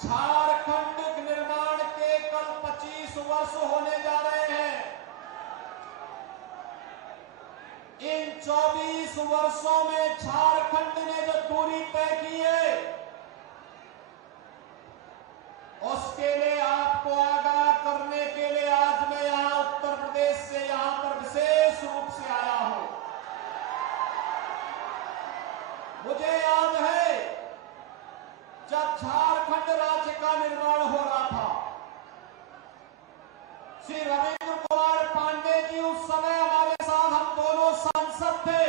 झारखंड निर्माण के कल 25 वर्ष होने जा रहे हैं। इन 24 वर्षों में झारखंड ने जो दूरी तय की है, उसके लिए आपको आगाह करने के लिए आज मैं यहां उत्तर प्रदेश से यहां पर विशेष रूप से आया हूं। मुझे याद है जब झारखंड राज्य का निर्माण हो रहा था, श्री रविंद्र कुमार पांडे जी उस समय हमारे साथ, हम दोनों सांसद थे।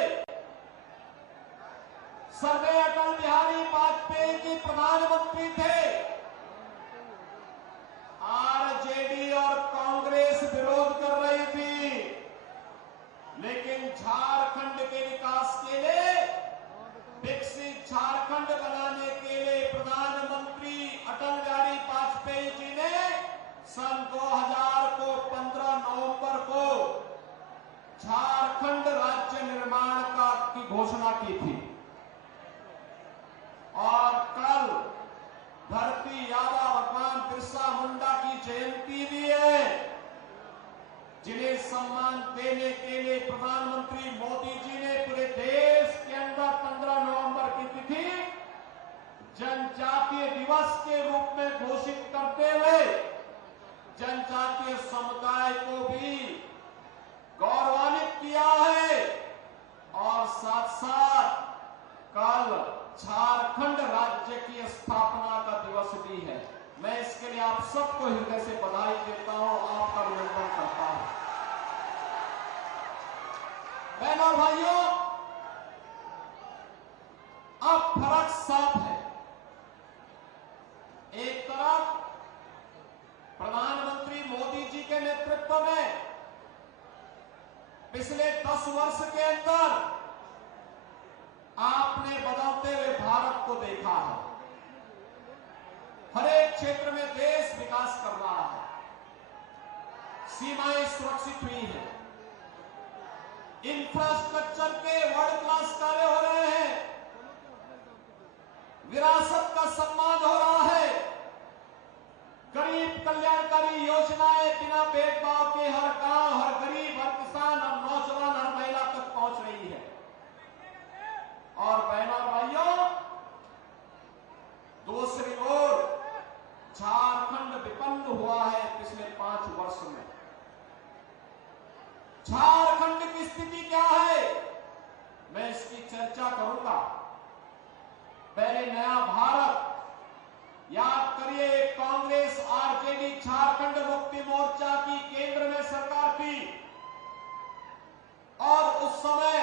स्वर्गीय अटल बिहारी वाजपेयी जी प्रधानमंत्री थे। आरजेडी और कांग्रेस विरोध कर रही थी, लेकिन झारखंड के विकास के लिए, विकसित झारखंड बनाने के लिए प्रधानमंत्री अटल बिहारी वाजपेयी जी ने सन 2000 को 15 नवंबर को झारखंड राज्य निर्माण की घोषणा की थी। और कल धरती आबा भगवान बिरसा मुंडा की जयंती भी है, जिन्हें सम्मान देने के लिए प्रधानमंत्री मोदी जी ने पूरे देश के अंदर 15 नवंबर की तिथि जनजातीय दिवस के रूप में घोषित करते हुए जनजातीय समुदाय को भी गौरवान्वित किया है। और साथ साथ कल झारखंड राज्य की स्थापना का दिवस भी है। मैं इसके लिए आप सबको हृदय से बधाई देता हूं, आपका अभिनंदन करता हूं। बहनों और भाइयों, अब फर्क साफ है। एक तरफ प्रधानमंत्री मोदी जी के नेतृत्व में पिछले 10 वर्ष के अंदर आपने बदलते हुए भारत को देखा है। हर एक क्षेत्र में देश विकास कर रहा है, सीमाएं सुरक्षित हुई हैं, इंफ्रास्ट्रक्चर के वर्ल्ड क्लास कार्य हो रहे हैं, विरासत का सम्मान हो रहा है, गरीब कल्याणकारी योजनाएं बिना भेदभाव के हर गांव, हर गरीब, हर किसान, हर नौजवान, हर महिला तक पहुंच रही है। और बहनों और भाइयों, दूसरी ओर झारखंड विपन्न हुआ है पिछले 5 वर्ष में। झारखंड की स्थिति क्या है, मैं इसकी चर्चा करूंगा। पहले नया भारत, याद करिए, कांग्रेस आरजेडी झारखंड मुक्ति मोर्चा की केंद्र में सरकार थी, और उस समय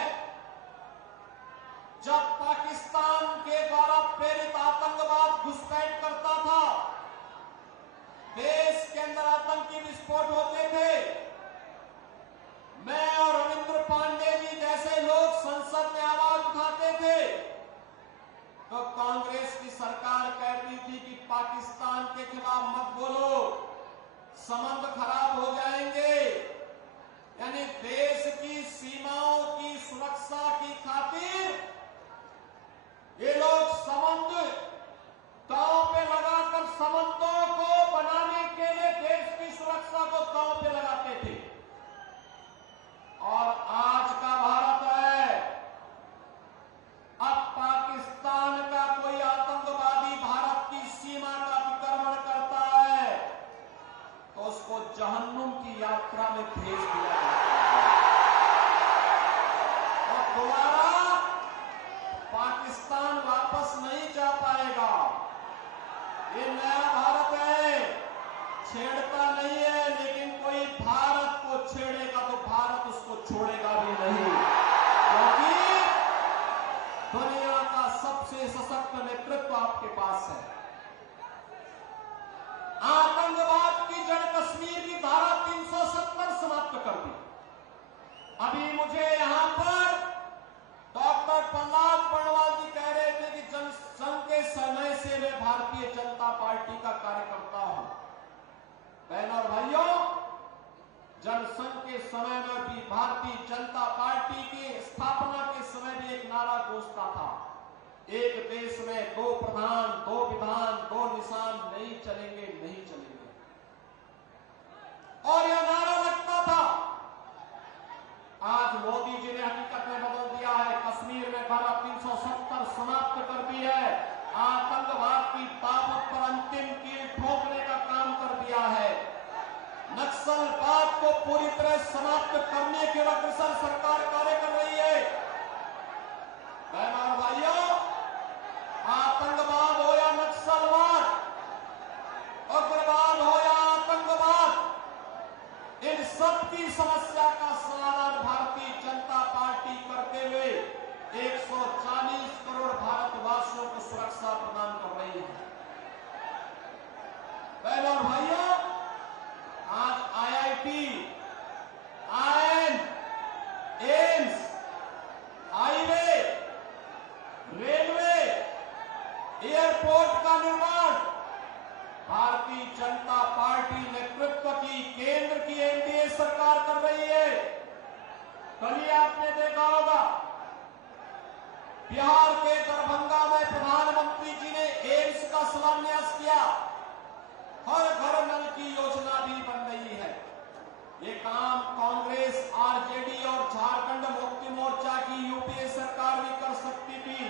जब पाकिस्तान के द्वारा प्रेरित आतंकवाद घुसपैठ करता था, देश के अंदर आतंकी विस्फोट होते थे, मैं और रविंद्र पांडे जी जैसे लोग संसद में आवाज उठाते थे, तो कांग्रेस की सरकार कहती थी कि पाकिस्तान के खिलाफ मत बोलो, संबंध खराब हो जाएंगे। यानी देश की सीमाओं की एक देश में दो प्रधान, दो विधान, दो निशान नहीं चलेंगे, नहीं चलेंगे। और यह नारा लगता था। आज मोदी जी ने हकीकत में बदल दिया है। कश्मीर में धारा 370 समाप्त कर दी है। आतंकवाद की ताबूत पर अंतिम कील ठोकने का काम कर दिया है। नक्सलवाद को पूरी तरह समाप्त करने की अग्रसर सरकार कार्य कर रही है। बहनों और भाइयों, आतंकवाद हो या नक्सलवाद, उग्रवाद हो या आतंकवाद, इन सब की समस्या का समाधान भारतीय जनता पार्टी करते हुए 140 करोड़ भारतवासियों को सुरक्षा प्रदान कर रही है। बहनों और भाइयों, आज IIT, IIM, AIIMS, highway, railway, airport का निर्माण भारतीय जनता पार्टी नेतृत्व की केंद्र की एनडीए सरकार कर रही है। कल ही आपने देखा होगा, बिहार के दरभंगा में प्रधानमंत्री जी ने एम्स का शिलान्यास किया। हर घर नल की योजना भी बन रही है। ये काम कांग्रेस, आरजेडी और झारखंड मुक्ति मोर्चा की यूपीए सरकार भी कर सकती थी,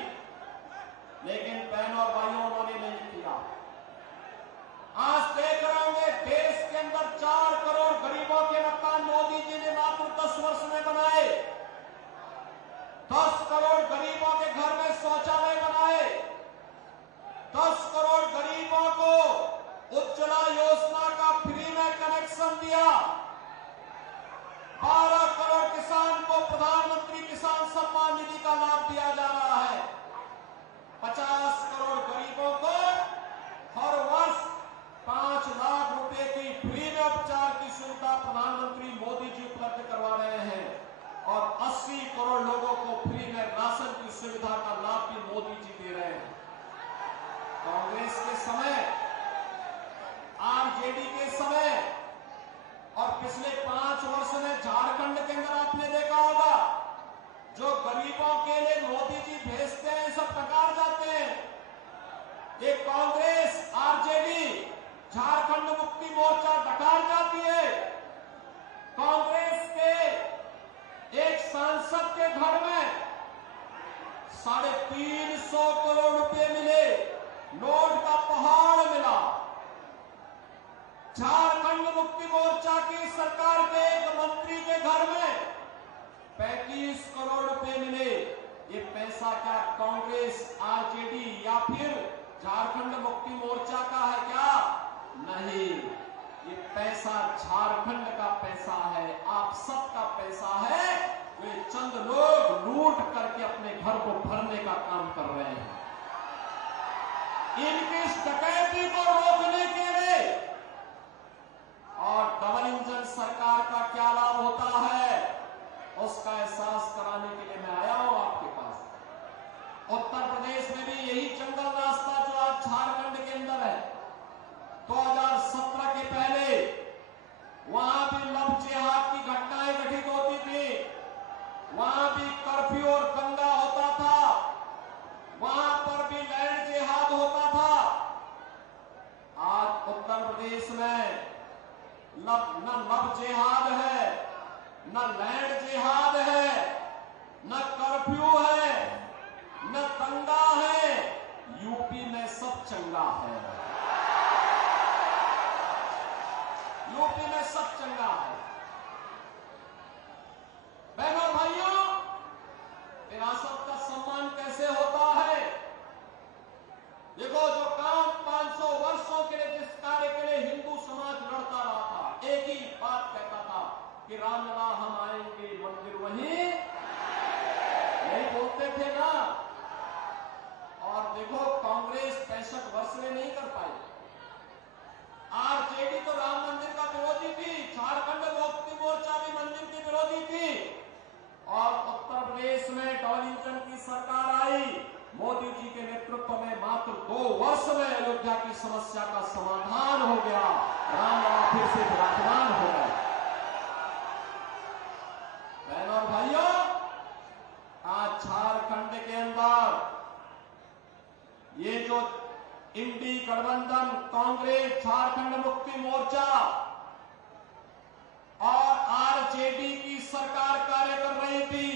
लेकिन बहनों और भाइयों उन्होंने नहीं किया। आज देख रहे होंगे, देश के अंदर 4 करोड़ गरीबों के मकान मोदी जी ने मात्र 10 वर्ष में बनाए। 10 करोड़ गरीबों के घर में शौचालय बनाए। 10 करोड़ गरीबों को उज्ज्वला योजना का फ्री में कनेक्शन दिया। 12 करोड़ किसान को प्रधानमंत्री किसान सम्मान निधि का लाभ दिया जा रहा है। 50 करोड़ गरीबों को हर वर्ष 5 लाख रुपए की फ्री में उपचार की सुविधा प्रधानमंत्री मोदी जी उपलब्ध करवा रहे हैं और 80 करोड़ लोगों को फ्री में राशन की सुविधा का लाभ भी मोदी जी दे रहे हैं। कांग्रेस के समय, आरजेडी के समय और पिछले 5 वर्ष में झारखंड के अंदर आपने देखा होगा, जो गरीबों के लिए मोदी जी भेजते हैं सब टकार जाते हैं। ये कांग्रेस, आरजेडी, झारखंड मुक्ति मोर्चा डकार जाती है। कांग्रेस के एक सांसद के घर में 350 करोड़ रुपए मिले, नोट का पहाड़ मिला। झारखंड मुक्ति मोर्चा की सरकार के एक मंत्री के घर में 35 करोड़ रुपए मिले। ये पैसा क्या कांग्रेस, आरजेडी या फिर झारखंड मुक्ति मोर्चा का है क्या? नहीं, ये पैसा झारखंड का पैसा है, आप सबका पैसा है। वे चंद लोग लूट करके अपने घर को भरने का काम कर रहे हैं। इनकी इस डकैती को रोकने के लिए और डबल इंजन सरकार का क्या लाभ होता है, उसका एहसास कराने के लिए मैं आया हूं आपके पास। उत्तर प्रदेश में भी यही जंगल रास्ता जो आज झारखंड के अंदर है, 2017 के पहले वहां भी लव जिहाद की घटनाएं घटित होती थी। वहां भी कर्फ्यू और दंगा होता था। वहां पर भी लैंड जिहाद होता था। आज उत्तर प्रदेश में न लव जिहाद है, न लैंड जिहाद है, न कर्फ्यू है, न दंगा है। यूपी में सब चंगा है। यूपी में सब चंगा है। बहनों भाइयों, विरासत का सम्मान कैसे होता है? देखो, जो काम 500 वर्षों के लिए, जिस कार्य के लिए हिंदू समाज लड़ता रहा था, एक ही बात कहता था कि रामलला हम आएंगे, मंदिर वहीं, यही बोलते थे ना। और देखो, कांग्रेस 65 वर्ष में नहीं कर पाई। आरजेडी तो राम मंदिर का विरोधी थी, झारखंड मुक्ति मोर्चा भी मंदिर की विरोधी थी, और उत्तर प्रदेश में डबल इंजन की सरकार आई। मोदी जी के नेतृत्व में मात्र 2 वर्ष में अयोध्या की समस्या का समाधान हो गया। रामलला फिर से विराजमान हो गए। बहनों और भाइयों, आज झारखंड के अंदर जो इंडी गठबंधन, कांग्रेस, झारखंड मुक्ति मोर्चा और आरजेडी की सरकार कार्य कर रही थी,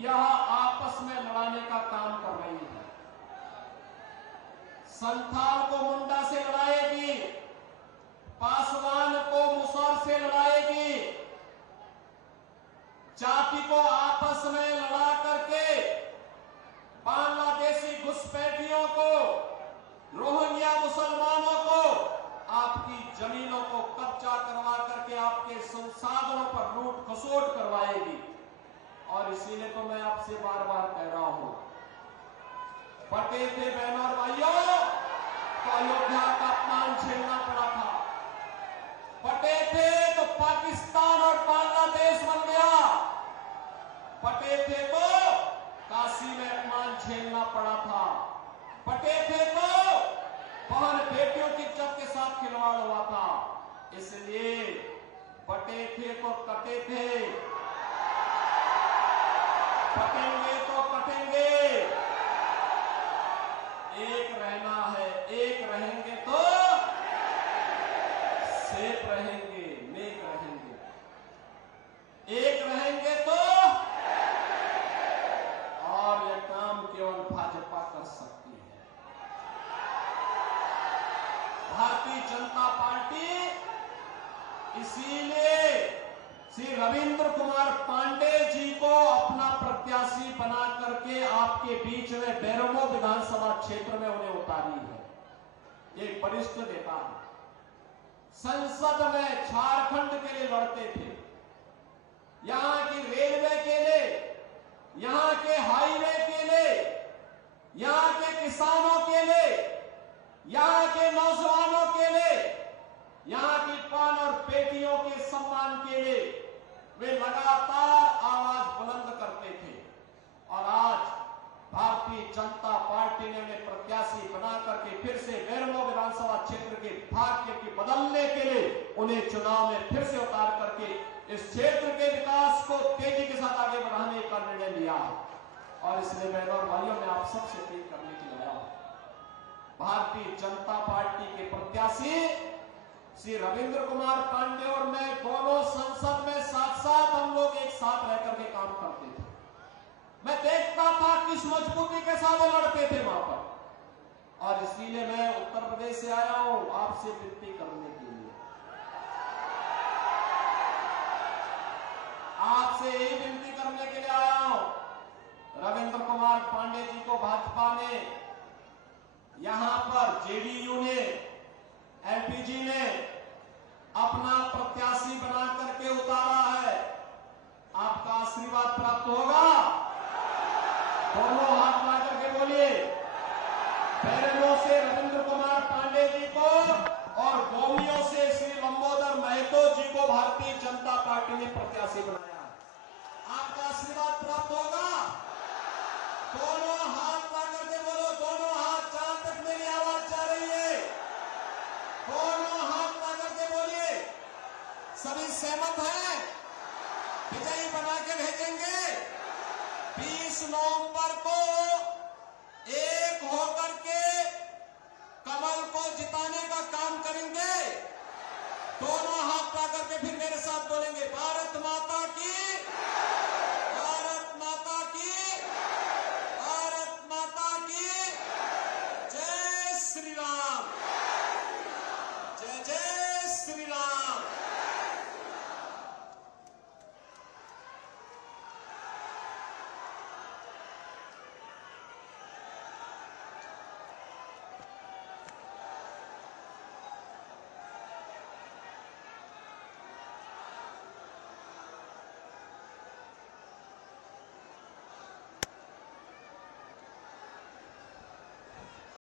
यह आपस में लड़ाने का काम कर रही है। संथाल को मुंडा से लड़ाएगी, पासवान को मुसहर से लड़ाएगी, जाति को आपस में लड़ा करके बांग्लादेशी घुसपैठियों को, रोहिंग्या मुसलमानों को, आपकी जमीनों को कब्जा करवा करके आपके संसाधनों पर लूट खसोट करवाएगी। और इसीलिए तो मैं आपसे बार बार कह रहा हूं, बटे थे बहनों और भाइयों, तो अयोध्या का अपमान झेलना पड़ा था। बटे थे तो पाकिस्तान और बांग्लादेश बन गया। बटे थे तो काशी में अपमान झेलना पड़ा था। बटे थे तो बहन बेटियों की इज्जत के साथ खिलवाड़ हुआ था। इसलिए बटे थे तो कटे थे, कटेंगे तो कटेंगे। एक रहना है, एक रहेंगे तो सेफ रहेंगे, नेक रहेंगे। एक रहेंगे तो, और यह काम केवल भाजपा कर सकती है। भारतीय जनता पार्टी इसीलिए श्री रविंद्र कुमार पांडे जी को अपना प्रत्याशी बना करके आपके बीच में बेरमो विधानसभा क्षेत्र में उन्हें उतारी है। एक वरिष्ठ नेता है, संसद में झारखंड के लिए लड़ते थे, यहां की रेलवे के लिए, यहां के हाईवे के लिए, यहां के किसानों के लिए, यहां के नौजवानों के लिए, यहां की पान और बेटियों के सम्मान के लिए वे लगातार आवाज बुलंद करते थे। और आज भारतीय जनता पार्टी ने उन्हें प्रत्याशी बना करके फिर से बेरमो विधानसभा क्षेत्र के भाग्य के बदलने के लिए उन्हें चुनाव में फिर से उतार करके इस क्षेत्र के विकास को तेजी के साथ आगे बढ़ाने का निर्णय लिया है। और इसलिए बहनों और भाइयों, मैं आप सबसे अपील करने के लिए आया हूं, भारतीय जनता पार्टी के प्रत्याशी श्री रविंद्र कुमार पांडे और मैं दोनों संसद में साथ साथ हम लोग एक साथ रह करके काम करते थे। मैं देखता था किस मजबूती के साथ वो लड़ते थे वहां पर। और इसीलिए मैं उत्तर प्रदेश से आया हूं आपसे विनती करने के लिए, आपसे यही विनती करने के लिए आया हूं। रविंद्र कुमार पांडे जी को भाजपा ने, यहां पर जेडीयू ने, एलपीजी ने अपना प्रत्याशी बना करके उतारा है। आपका आशीर्वाद प्राप्त होगा। दोनों हाथ मिला करके बोलिए, बेरमो से रविंद्र कुमार पांडे जी को और गोमियों से श्री लंबोदर महतो जी को भारतीय जनता पार्टी ने प्रत्याशी बनाया है। आपका आशीर्वाद प्राप्त होगा। दोनों हाथ मिला करके बोलो, दोनों हाथ, जहां तक मेरी आवाज जा रही है, दोनों हाथ मिला करके बोलिए। सभी सहमत हैं? विजयी बना के भेजेंगे। 20 9